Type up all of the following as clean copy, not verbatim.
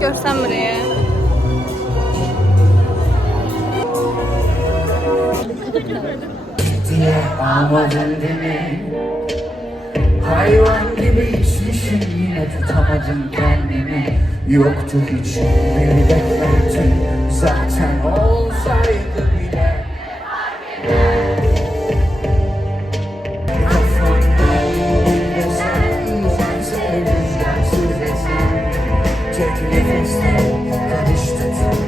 Görsem buraya. Diye almadın değil mi? Hayvan gibi içmişim yine tutamadım kendimi. Yoktu hiç bir beklentim zaten olsaydı bile. Kafamda önünde sense rüzgarsız esen. Tek nefeste karıştı tüm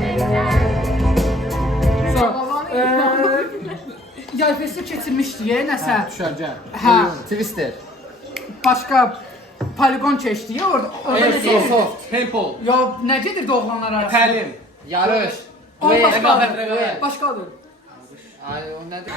Yay festi keçirmişdi nəsə. Düşərgə. Hə. Twister. Başqa poligon keçdi orada. Airsoft. Paintball. Ya nə gedirdi oğlanlar arasında? Təlim. Yarış. Başqadır. Başqadır. Ay o nədir?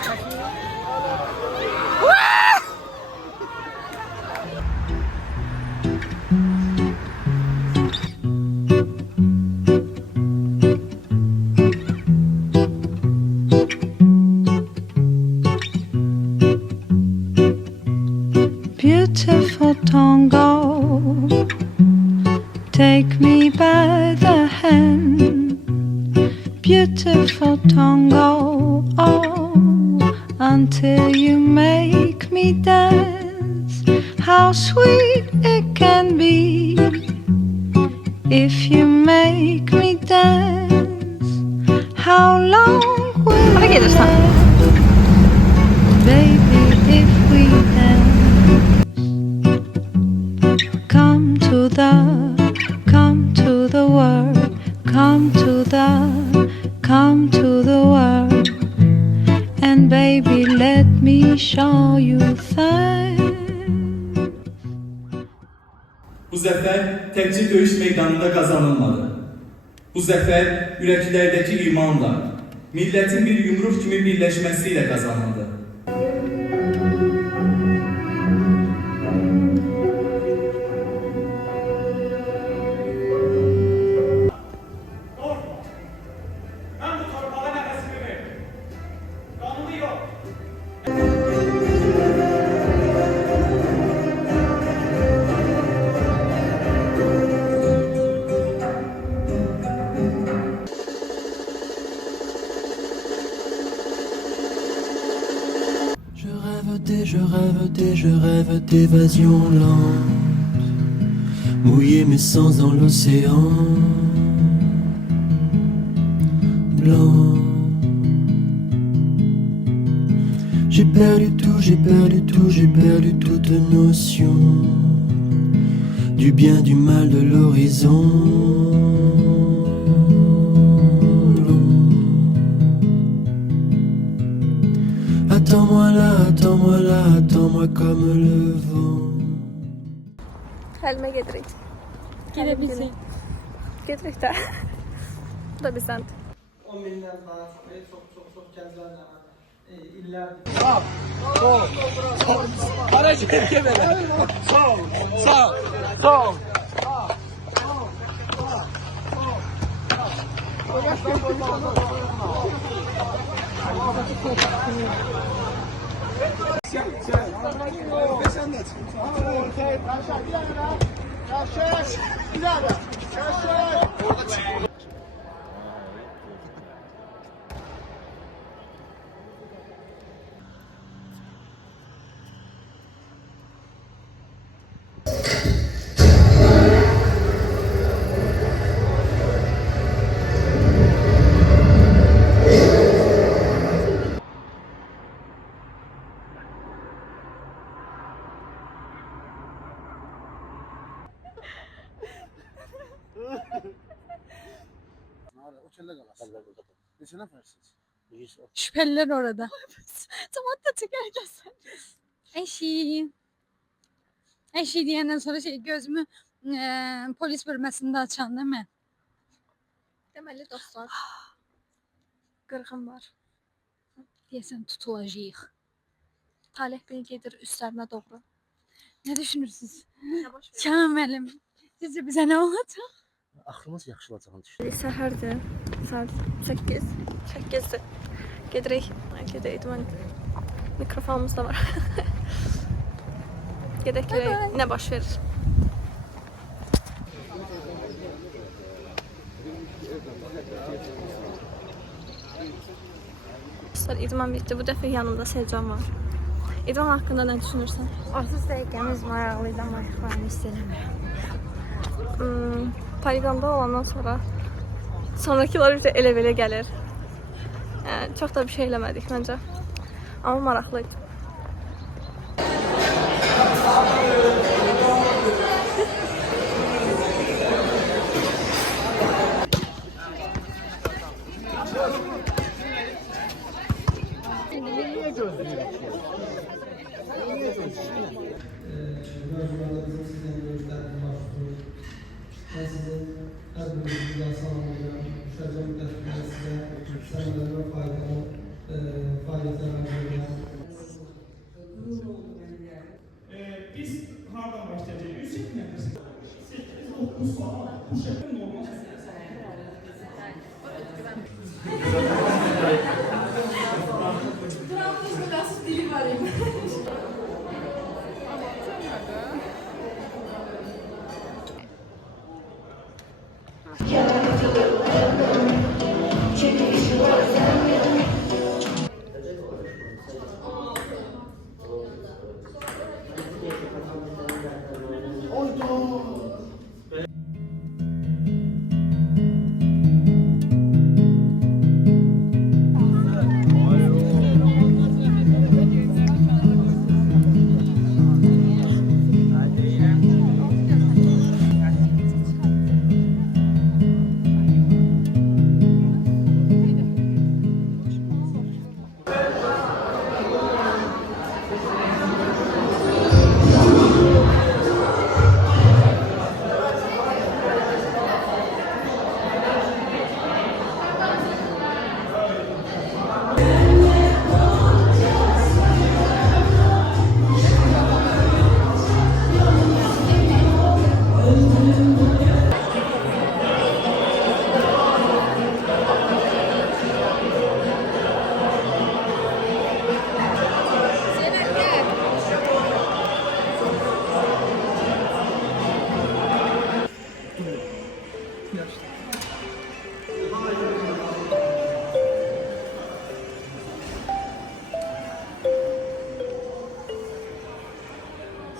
Beautiful tango, take me by the hand. Beautiful tango, oh, until you make me dance. How sweet it can be if you make me dance. How long will Bana gelirsen. baby, if we dance? Come to the world, come to the world, and baby, let me show you things. Bu zəfər təkcə döyüş meydanında qazanılmadı. Bu zəfər ürəklərdəki imanla, millətin bir yumruq kimi birləşməsiyle qazanıldı. Je rêve d'évasion lente, mouiller mes sens dans l'océan blanc. J'ai perdu toute notion du bien, du mal, de l'horizon. Attends-moi comme le vent. Həlmə gedirik. Gedirik də. Bu da bizdən. 10 bindən daha çox gənclərlə illərdir. Şüpheliler orada. Tamam da çıkaracağız. Eşi diyenden sonra gözümü polis bölmesinde açan değil mi? Deməli dostlar. Qırğın var. Deyəsən tutulacağıq. Talih beni gedir üstlərinə doğru. Ne düşünürsünüz? Nə baş verir? Canım benim. Sizce bize ne olacak? Axırımız yaxşılacağını düşünürəm. Səhərdir. Saat 8. 8-dir. Gedirik. Gedək. Mən mikrofonumuz da var. Gedək görək nə baş verir. Dostlar, idman bitdi. Bu dəfə yanımda Sevcan var. İdman haqqında nə düşünürsən? 30 dəqiqəmiz maraqlıydı ama ayaqlarımı istəyirəm. Poligonda olandan sonra sonrakılar bizə elə-belə gəlir. Çox da bir şey eləmədik məncə. Amma maraqlıydı. Mövzularda bizim sizin görüşləriniz var. Ben sizin her birinizden salamlayacağım. Düşəcək müddətində sizə sənədlər və faydalı fəaliyyətlər verəcəyəm. Biz hardan başlayacağıq? 8-9 saat bu şəkildə normal.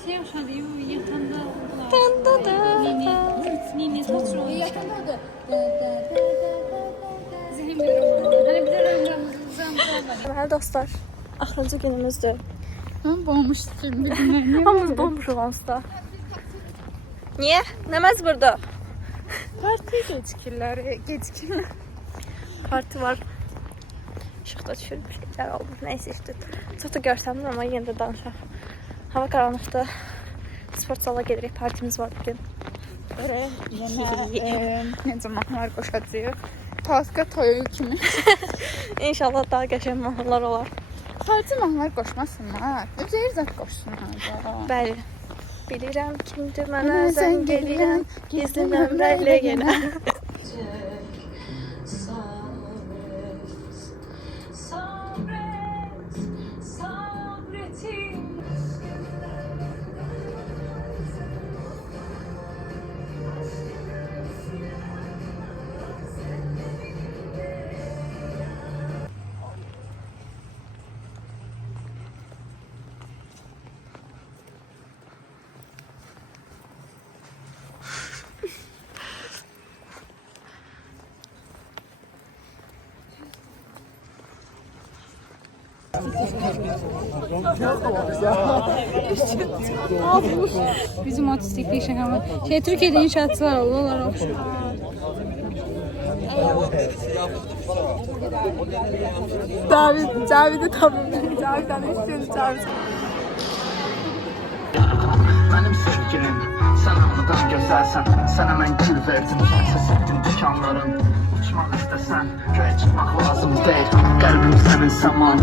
Şey yaşadı, yatanda. Nini saçma. Yatanda. Zihnim bir roman. Hani bir de rəmzəmizə Deməli dostlar, axırıncı günümüzdür. Bomboş film bir günler. Hamımız bomboşuq onsuz da. Niyə? Nəməz burada? Parti gecikirlər. Parti var. İşıqda düşür, bir şeylər oldu. Nəysə işte. Çox da görsəmdir amma yenə də danışaq. Hava qaranlıqdır. Sport zala gedirik, partimiz var bugün. Yenə necə mahnılar qoşacağıq. Paska toyu kimi. İnşallah daha qəşəng mahnılar olar. Xarici mahnılar qoşmasınlar. Üzeyir zət qoşsunlar. Bəli. Bilirəm kimdir mənə zəng eləyən, gizli nömrəylə yenə. Bizim otistiklik şəkamı. Türkiyədə inşaatçılar olurlar oxşur. Cavid'i tanımıyorum. Cavid'den istiyoruz Cavid. Benim sevgilim, sen anladan gözəlsən. Sənə mən gül verdim, səs etdim dikanların. Uçmaq istəsən, göyə çıxmaq lazım deyil. Qəlbim sənin saman.